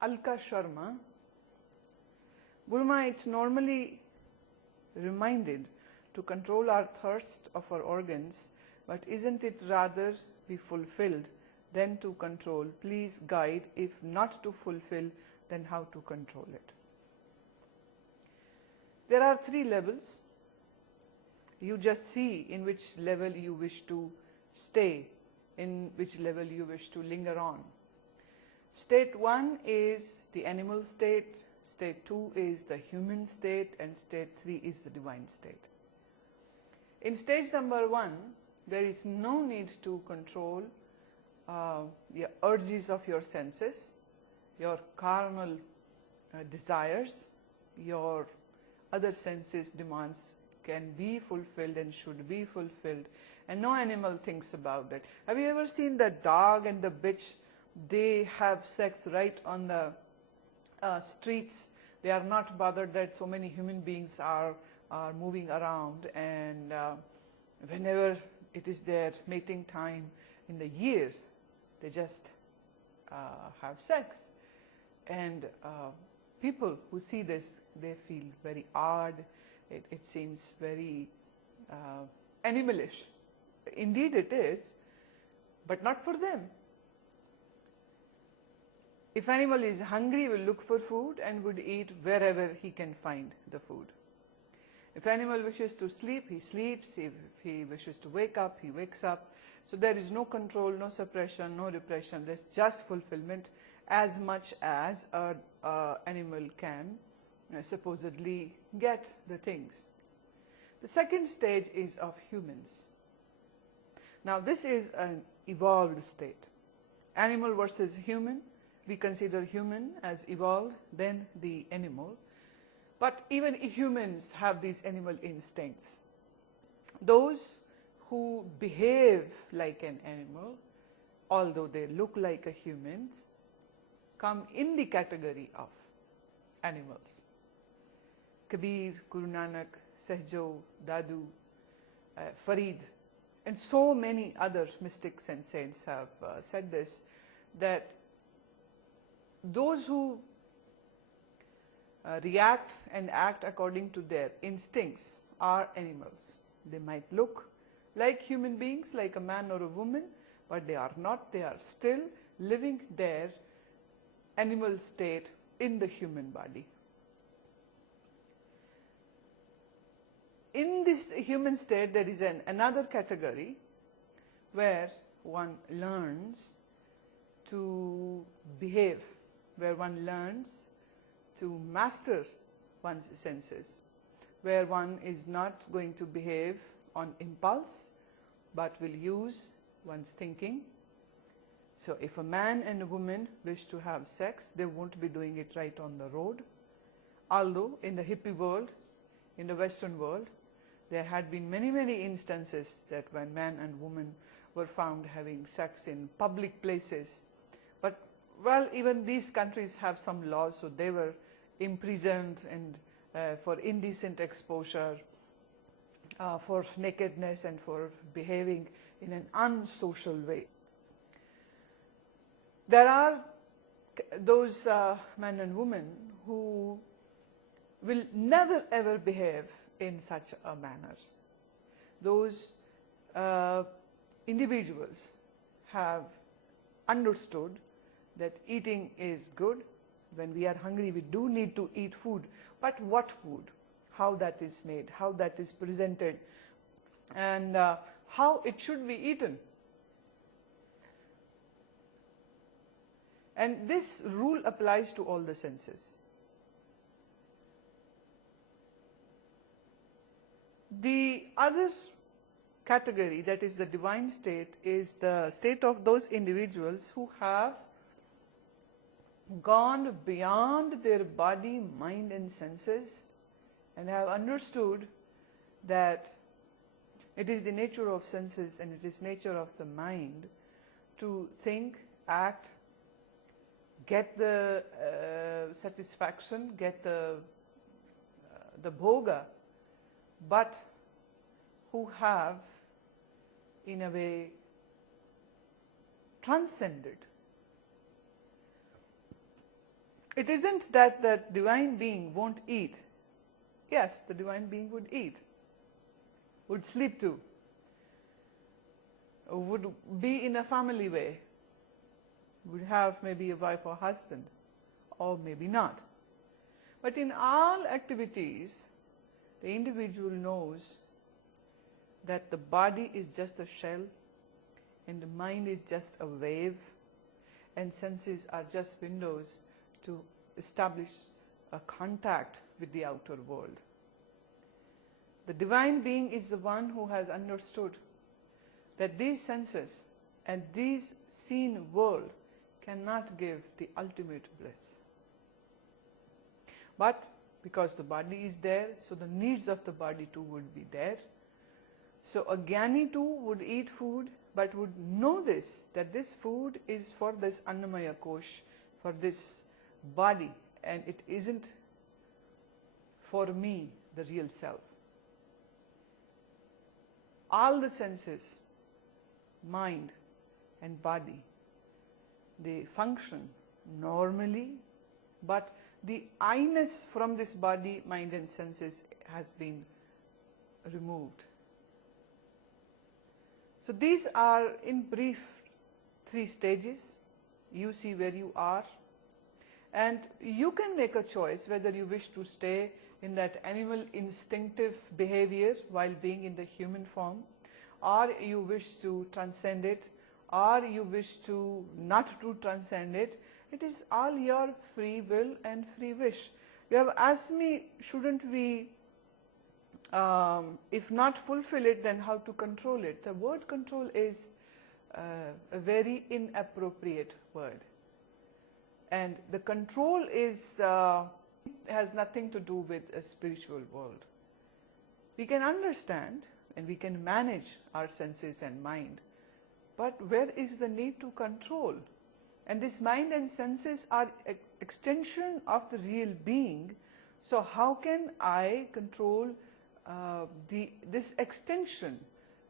Alka Sharma, Gurumaa, it's normally reminded to control our thirst of our organs, but isn't it rather be fulfilled than to control? Please guide, if not to fulfill, then how to control it. There are 3 levels. You just see in which level you wish to stay, in which level you wish to linger on. State 1 is the animal state, state 2 is the human state, and state 3 is the divine state. In stage number 1, there is no need to control the urges of your senses, your carnal desires, your other senses demands can be fulfilled and should be fulfilled, and no animal thinks about that. Have you ever seen the dog and the bitch? They have sex right on the streets. They are not bothered that so many human beings are moving around, and whenever it is their mating time in the year, they just have sex. And people who see this, they feel very odd. It seems very animalish. Indeed it is, but not for them. If animal is hungry, he will look for food and would eat wherever he can find the food. If animal wishes to sleep, he sleeps. If he wishes to wake up, he wakes up. So there is no control, no suppression, no repression. There's just fulfillment as much as an animal can supposedly get the things. The second stage is of humans. Now this is an evolved state. Animal versus human. We consider human as evolved, then the animal. But even humans have these animal instincts. Those who behave like an animal, although they look like a humans, come in the category of animals. Kabir, Guru Nanak, Sahjo, Dadu, Farid, and so many other mystics and saints have said this, that those who react and act according to their instincts are animals. They might look like human beings, like a man or a woman, but they are not. They are still living their animal state in the human body. In this human state, there is another category where one learns to behave, where one learns to master one's senses, where one is not going to behave on impulse, but will use one's thinking. So if a man and a woman wish to have sex, they won't be doing it right on the road. Although in the hippie world, in the Western world, there had been many, many instances that when man and woman were found having sex in public places. But well, even these countries have some laws, so they were imprisoned and for indecent exposure, for nakedness, and for behaving in an unsocial way. There are those men and women who will never ever behave in such a manner. Those individuals have understood that eating is good. When we are hungry, we do need to eat food. But what food? How that is made, how that is presented, and how it should be eaten. And this rule applies to all the senses. The other category, that is the divine state, is the state of those individuals who have gone beyond their body, mind and senses and have understood that it is the nature of senses and it is nature of the mind to think, act, get the satisfaction, get the bhoga, but who have in a way transcended It isn't that the divine being won't eat. Yes, the divine being would eat, would sleep too, would be in a family way, would have maybe a wife or husband, or maybe not. But in all activities, the individual knows that the body is just a shell, and the mind is just a wave, and senses are just windows to establish a contact with the outer world. The divine being is the one who has understood that these senses and this seen world cannot give the ultimate bliss. But because the body is there, so the needs of the body too would be there. So a Jnani too would eat food, but would know this, that this food is for this Annamaya Kosh, for this body, and it isn't for me, the real self. All the senses, mind and body, they function normally, but the I-ness from this body, mind and senses has been removed. So these are in brief 3 stages. You see where you are, and you can make a choice whether you wish to stay in that animal instinctive behavior while being in the human form, or you wish to transcend it, or you wish to not to transcend it. It is all your free will and free wish. You have asked me, shouldn't we, if not fulfill it, then how to control it? The word control is a very inappropriate word. And the control is has nothing to do with a spiritual world. We can understand and we can manage our senses and mind, but where is the need to control? And this mind and senses are extension of the real being. So how can I control this extension?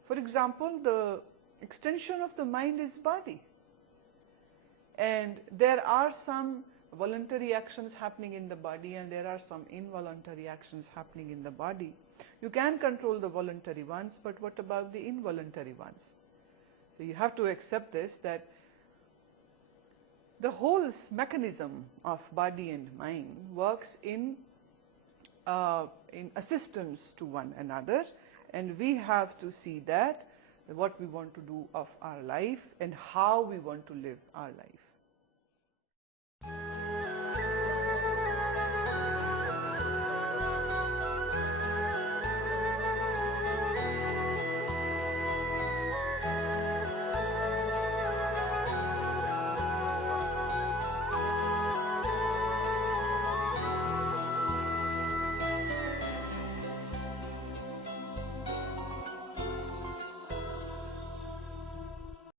For example, the extension of the mind is body. And there are some voluntary actions happening in the body, and there are some involuntary actions happening in the body. You can control the voluntary ones, but what about the involuntary ones? So you have to accept this, that the whole mechanism of body and mind works in assistance to one another, and we have to see that what we want to do of our life and how we want to live our life.